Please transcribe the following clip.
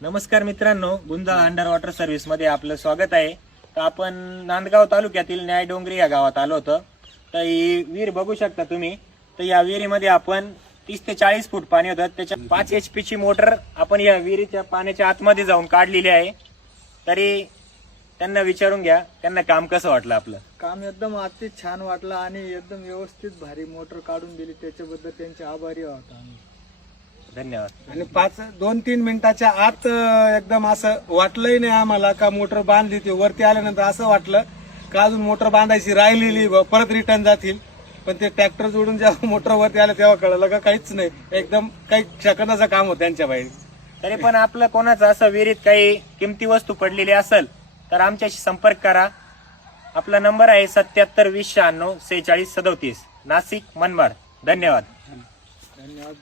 नमस्कार मित्रांनो, गुंजा under water service मध्ये आपलं स्वागत आहे. तर आपण नांदगाव तालुक्यातील न्यायडोंगरी या गावात आलो होतो. तर ही विहीर बघू शकता तुम्ही. तर या विहिरीमध्ये आपण 30 ते 40 फूट पाणी होतं. त्याच्या 5 HP ची मोटर आपण या विहिरीच्या पाण्याच्या आतमध्ये जाऊन काढलेली आहे. तरी त्यांना विचारून घ्या, त्यांना काम कसं वाटलं आपलं. काम एकदम अति छान वाटलं आणि एकदम व्यवस्थित भारी मोटर काढून दिली, त्याच्याबद्दल त्यांचे आभारी आहोत आम्ही. धन्यवाद. आणि 2-3 मिनिटाच्या आत एकदम असं वाटलंही नाही आम्हाला का मोटर बांधली. ती वरती आल्यानंतर असं वाटलं का अजून मोटर बांधायची राहिलेली, परत रिटर्न जातील. पण ते ट्रॅक्टर जोडून जेव्हा मोटर वरती आलं तेव्हा कळलं का काहीच नाही, एकदम काही सेकंदाचं काम होतं त्यांच्या बाहेर. तरी पण आपलं कोणाचं असं विहिरीत काही किमती वस्तू पडलेली असेल तर आमच्याशी संपर्क करा. आपला नंबर आहे 77 20 96 46 37, नाशिक मनमाड. धन्यवाद. धन्यवाद.